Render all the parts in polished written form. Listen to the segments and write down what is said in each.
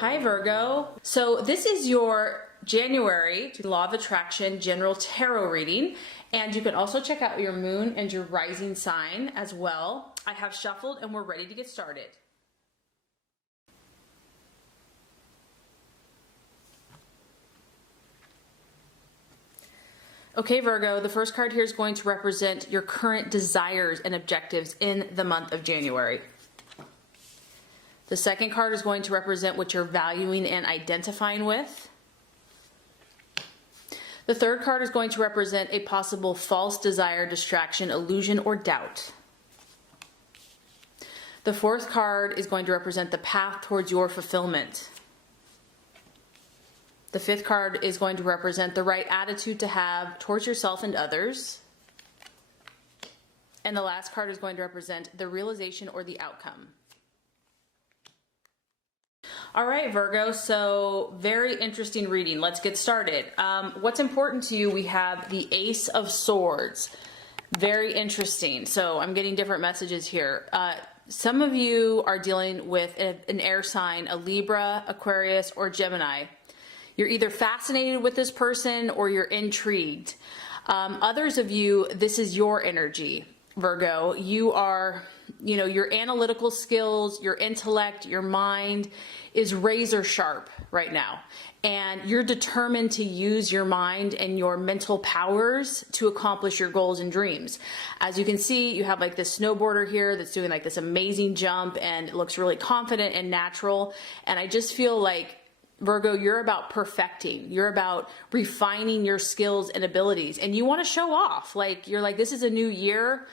Hi Virgo. So this is your January Law of Attraction General Tarot reading, and you can also check out your moon and your rising sign as well. I have shuffled and we're ready to get started. Okay, Virgo, the first card here is going to represent your current desires and objectives in the month of January. The second card is going to represent what you're valuing and identifying with. The third card is going to represent a possible false desire, distraction, illusion, or doubt. The fourth card is going to represent the path towards your fulfillment. The fifth card is going to represent the right attitude to have towards yourself and others. And the last card is going to represent the realization or the outcome. All right, Virgo, so very interesting reading. Let's get started. What's important to you? We have the Ace of Swords. Very interesting. So I'm getting different messages here. Some of you are dealing with an air sign, a Libra, Aquarius, or Gemini. You're either fascinated with this person or you're intrigued. Others of you, this is your energy, Virgo. You are, your analytical skills, your intellect, your mind is razor sharp right now. And you're determined to use your mind and your mental powers to accomplish your goals and dreams. As you can see, you have like this snowboarder here that's doing like this amazing jump and it looks really confident and natural. And I just feel like, Virgo, you're about perfecting. You're about refining your skills and abilities. And you want to show off. You're like, this is a new year.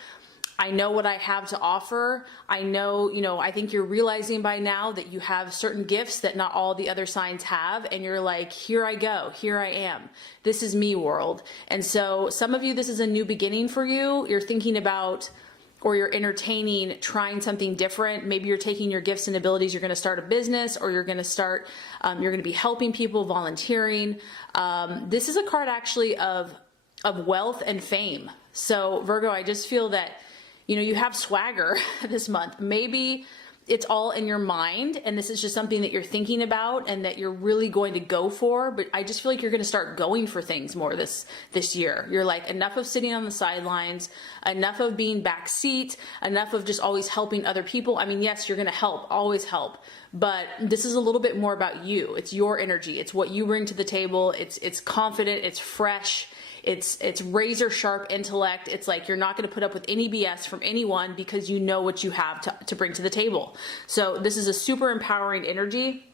I know what I have to offer. I know, I think you're realizing by now that you have certain gifts that not all the other signs have. And you're like, here I go, here I am. This is me, world. And so some of you, this is a new beginning for you. You're thinking about, or you're entertaining trying something different. Maybe you're taking your gifts and abilities. You're going to start a business, or you're going to start, you're going to be helping people, volunteering. This is a card actually of wealth and fame. So Virgo, I just feel that, you have swagger this month. Maybe it's all in your mind and this is just something that you're thinking about and that you're really going to go for, but I just feel like you're going to start going for things more this year. You're like, enough of sitting on the sidelines, enough of being backseat, enough of just always helping other people. I mean, yes, you're going to help, always help, but this is a little bit more about you. It's your energy. It's what you bring to the table. It's confident, it's fresh. It's razor sharp intellect. It's like you're not going to put up with any BS from anyone because you know what you have to bring to the table. So this is a super empowering energy.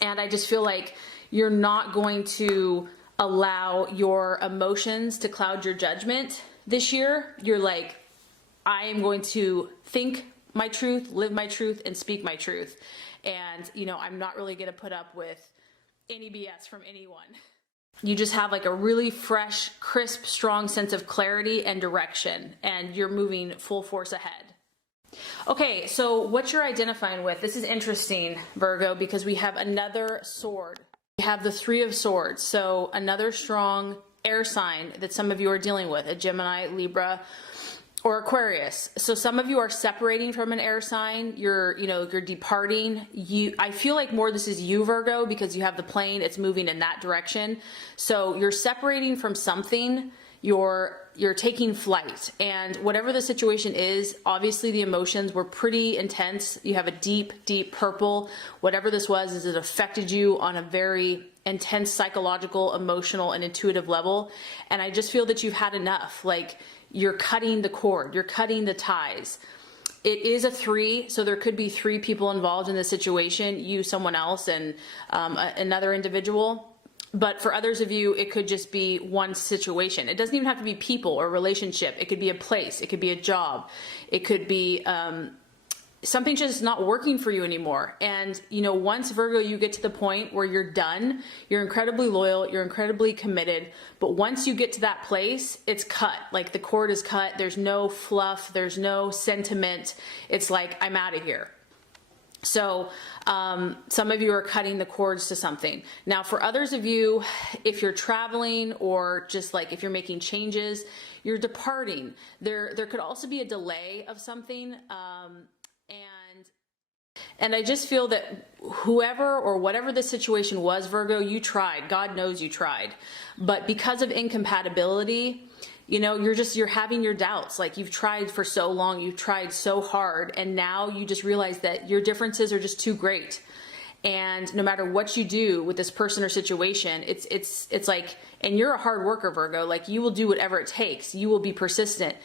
And I just feel like you're not going to allow your emotions to cloud your judgment this year. You're like, I am going to think my truth, live my truth, and speak my truth. And, I'm not really going to put up with any BS from anyone. You just have like a really fresh, crisp, strong sense of clarity and direction, and you're moving full force ahead. Okay, so what you're identifying with, this is interesting, Virgo, because we have another sword. We have the Three of Swords, so another strong air sign that some of you are dealing with, a Gemini, Libra, or Aquarius. So some of you are separating from an air sign. You're departing. I feel like more this is you, Virgo, because you have the plane, it's moving in that direction. So you're separating from something, you're taking flight. And whatever the situation is, obviously the emotions were pretty intense. You have a deep, deep purple. Whatever this was, is it affected you on a very intense psychological, emotional, and intuitive level. And I just feel that you've had enough. Like, you're cutting the cord, you're cutting the ties. It is a 3, so there could be 3 people involved in this situation, you, someone else, and another individual. But for others of you, it could just be one situation. It doesn't even have to be people or relationship. It could be a place, it could be a job, it could be something just not working for you anymore. And once, Virgo, you get to the point where you're done, you're incredibly loyal, you're incredibly committed, but once you get to that place, it's cut. Like the cord is cut, there's no fluff, there's no sentiment. It's like, I'm out of here. So some of you are cutting the cords to something. Now for others of you, if you're traveling or just like if you're making changes, you're departing. There could also be a delay of something. And And I just feel that whoever or whatever the situation was, Virgo, you tried. God knows you tried. But because of incompatibility, you know, you're having your doubts. Like, you've tried for so long, you've tried so hard, and now you just realize that your differences are just too great. And no matter what you do with this person or situation, it's like, and you're a hard worker, Virgo, like, you will do whatever it takes. You will be persistent.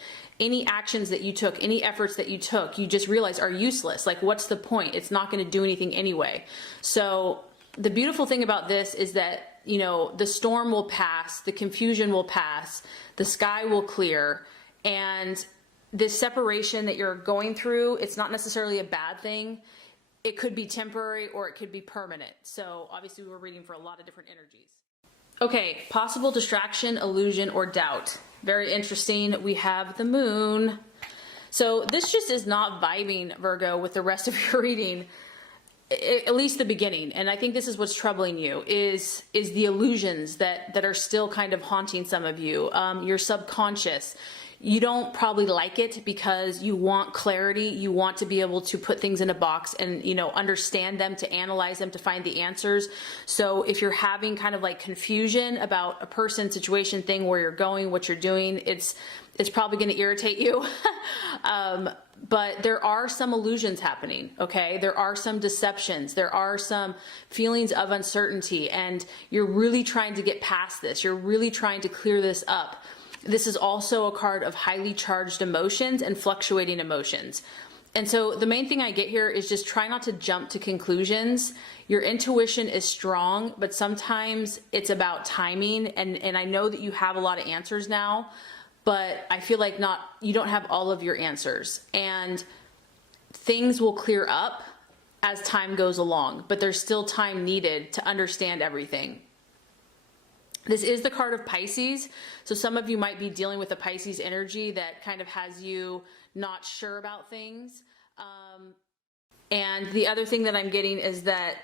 Any actions that you took, any efforts that you took, you just realize are useless. Like, what's the point? It's not going to do anything anyway. So the beautiful thing about this is that, you know, the storm will pass, the confusion will pass, the sky will clear, and this separation that you're going through, it's not necessarily a bad thing. It could be temporary or it could be permanent. So obviously we were reading for a lot of different energies. Okay, possible distraction, illusion, or doubt. Very interesting. We have the moon. So this just is not vibing, Virgo, with the rest of your reading, at least the beginning. And I think this is what's troubling you, is the illusions that are still kind of haunting some of you. Your subconscious. You don't probably like it because you want clarity. You want to be able to put things in a box and, you know, understand them, to analyze them, to find the answers. So if you're having kind of like confusion about a person, situation, thing, where you're going, what you're doing, it's probably going to irritate you. But there are some illusions happening, okay? There are some deceptions. There are some feelings of uncertainty, and you're really trying to get past this. You're really trying to clear this up. This is also a card of highly charged emotions and fluctuating emotions. And so the main thing I get here is just try not to jump to conclusions. Your intuition is strong, but sometimes it's about timing. And I know that you have a lot of answers now, but I feel like you don't have all of your answers. And things will clear up as time goes along, but there's still time needed to understand everything. This is the card of Pisces, so some of you might be dealing with a Pisces energy that kind of has you not sure about things. And the other thing that I'm getting is that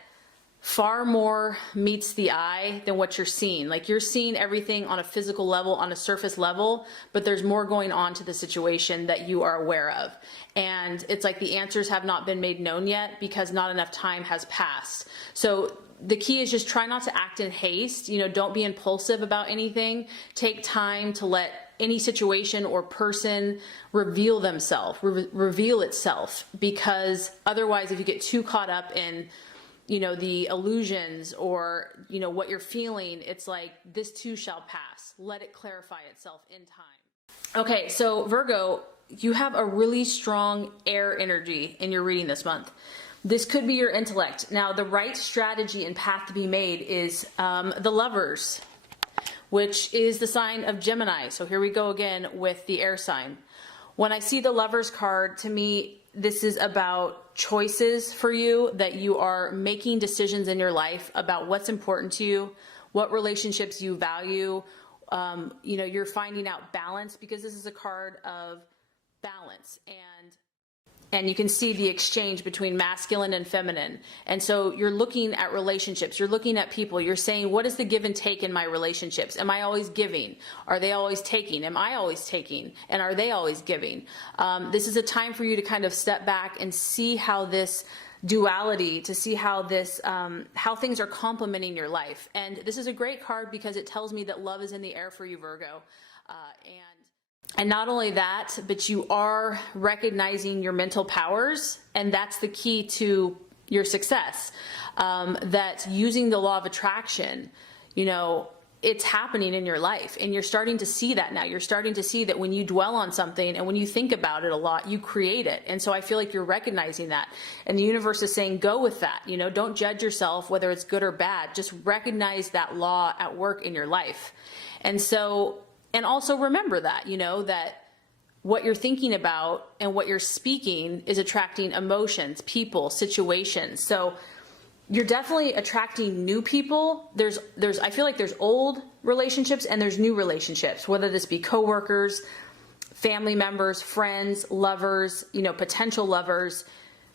far more meets the eye than what you're seeing. Like, you're seeing everything on a physical level, on a surface level, but there's more going on to the situation that you are aware of. And it's like the answers have not been made known yet because not enough time has passed. So the key is just try not to act in haste. You know, don't be impulsive about anything. Take time to let any situation or person reveal themselves, reveal itself, because otherwise, if you get too caught up in, you know, the illusions or, you know, what you're feeling, it's like, this too shall pass. Let it clarify itself in time. Okay, so Virgo, you have a really strong air energy in your reading this month. This could be your intellect. Now, the right strategy and path to be made is the Lovers, which is the sign of Gemini. So here we go again with the air sign. When I see the Lovers card, to me, this is about choices for you, that you are making decisions in your life about what's important to you, what relationships you value. You know, you're finding out balance, because this is a card of balance, and you can see the exchange between masculine and feminine. And so you're looking at relationships, you're looking at people, you're saying, what is the give and take in my relationships? Am I always giving? Are they always taking? Am I always taking? And are they always giving? This is a time for you to kind of step back and see how this duality, to see how this, how things are complementing your life. And this is a great card because it tells me that love is in the air for you, Virgo. And not only that, but you are recognizing your mental powers, and that's the key to your success. That using the law of attraction, you know, it's happening in your life, and you're starting to see that now. You're starting to see that when you dwell on something and when you think about it a lot, you create it. And so I feel like you're recognizing that, and the universe is saying, go with that. You know, don't judge yourself whether it's good or bad. Just recognize that law at work in your life. And so, and also remember that, you know, that what you're thinking about and what you're speaking is attracting emotions, people, situations. So you're definitely attracting new people. I feel like there's old relationships and there's new relationships, whether this be coworkers, family members, friends, lovers, you know, potential lovers.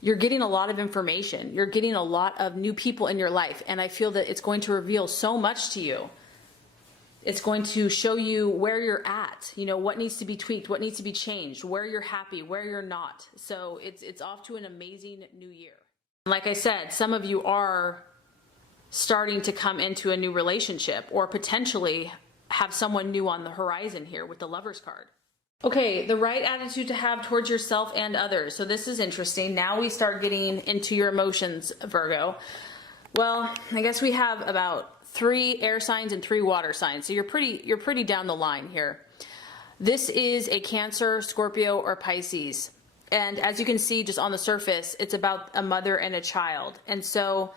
You're getting a lot of information. You're getting a lot of new people in your life. And I feel that it's going to reveal so much to you. It's going to show you where you're at, you know, what needs to be tweaked, what needs to be changed, where you're happy, where you're not. So it's off to an amazing new year. Like I said, some of you are starting to come into a new relationship or potentially have someone new on the horizon here with the Lovers card. Okay, the right attitude to have towards yourself and others. So this is interesting. Now we start getting into your emotions, Virgo. Well, I guess we have about 3 air signs and 3 water signs. So you're pretty down the line here. This is a Cancer, Scorpio, or Pisces. And as you can see just on the surface, it's about a mother and a child. And so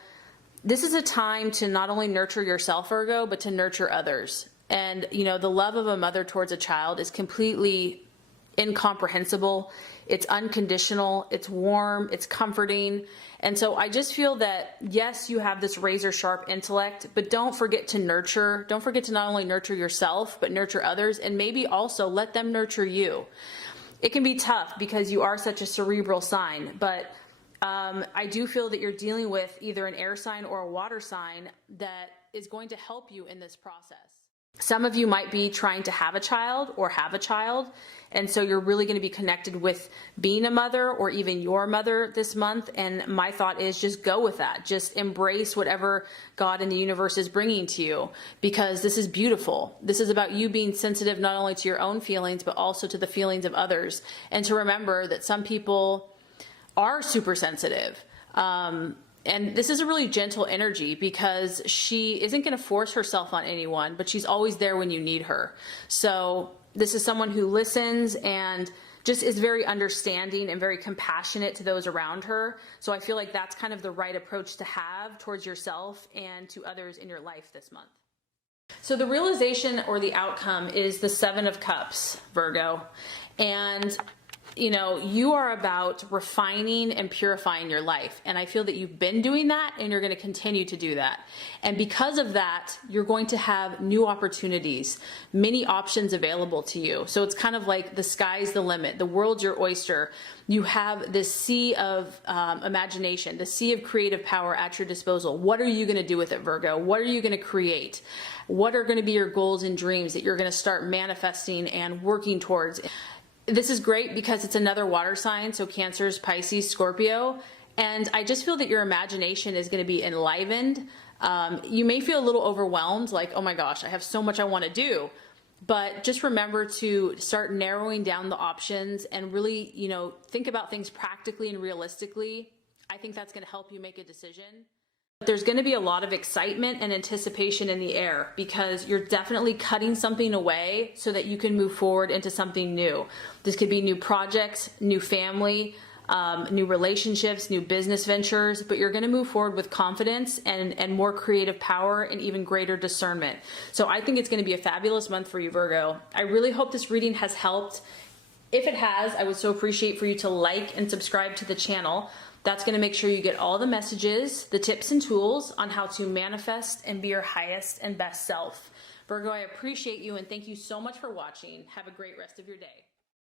this is a time to not only nurture yourself, Virgo, but to nurture others. And, you know, the love of a mother towards a child is completely incomprehensible. It's unconditional. It's warm. It's comforting. And so I just feel that, yes, you have this razor sharp intellect, but don't forget to nurture. Don't forget to not only nurture yourself, but nurture others, and maybe also let them nurture you. It can be tough because you are such a cerebral sign, but I do feel that you're dealing with either an air sign or a water sign that is going to help you in this process. Some of you might be trying to have a child or have a child, and so you're really going to be connected with being a mother or even your mother this month. And my thought is just go with that. Just embrace whatever God in the universe is bringing to you, because this is beautiful. This is about you being sensitive not only to your own feelings, but also to the feelings of others. And to remember that some people are super sensitive. And this is a really gentle energy because she isn't going to force herself on anyone, but she's always there when you need her. So this is someone who listens and just is very understanding and very compassionate to those around her. So I feel like that's kind of the right approach to have towards yourself and to others in your life this month. So the realization or the outcome is the 7 of Cups, Virgo. And you know, you are about refining and purifying your life. And I feel that you've been doing that and you're going to continue to do that. And because of that, you're going to have new opportunities, many options available to you. So it's kind of like the sky's the limit. The world's your oyster. You have this sea of imagination, the sea of creative power at your disposal. What are you going to do with it, Virgo? What are you going to create? What are going to be your goals and dreams that you're going to start manifesting and working towards? This is great because it's another water sign, so Cancers, Pisces, Scorpio, and I just feel that your imagination is going to be enlivened. You may feel a little overwhelmed, like, oh my gosh, I have so much I want to do, but just remember to start narrowing down the options and really, you know, think about things practically and realistically. I think that's going to help you make a decision. There's going to be a lot of excitement and anticipation in the air because you're definitely cutting something away so that you can move forward into something new. This could be new projects, new family, new relationships, new business ventures, but you're going to move forward with confidence and more creative power and even greater discernment. So I think it's going to be a fabulous month for you, Virgo. I really hope this reading has helped. If it has, I would so appreciate for you to like and subscribe to the channel. That's going to make sure you get all the messages, the tips and tools on how to manifest and be your highest and best self. Virgo, I appreciate you and thank you so much for watching. Have a great rest of your day.